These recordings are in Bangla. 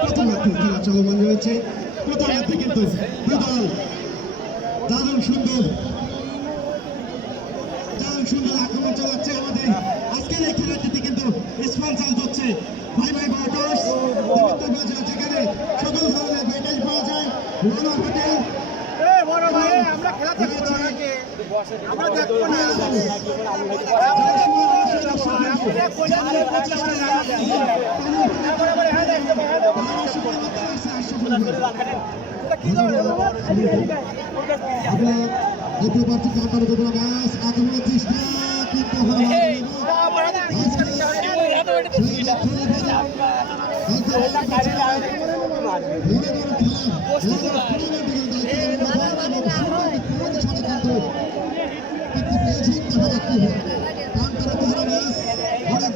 প্রথমার্ধে খেলা চলমান রয়েছে প্রথমার্ধে কিন্তু দুদল দারুণ সুন্দর দারুণ সুন্দর আক্রমণ চালাচ্ছে আমাদের আজকের এই খেলাটিতে কিন্তু স্পন্সার হচ্ছে ভাই ভাই যেখানে সকল ধরনের ব্যাটারি পাওয়া যায় রোনা আমরা দ্বিতীয় প্রার্থী কাকার গোবরা ব্যাস আক্রমণের চেষ্টা কিন্তু হলো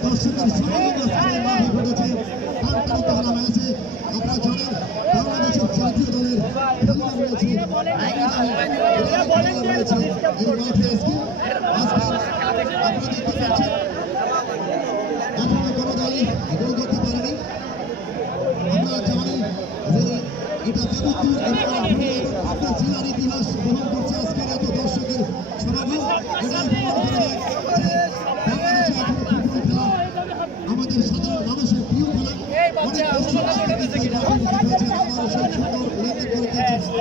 দর্শকের সমাগম আমাদের সাধারণ মানুষের প্রিয় খেলা।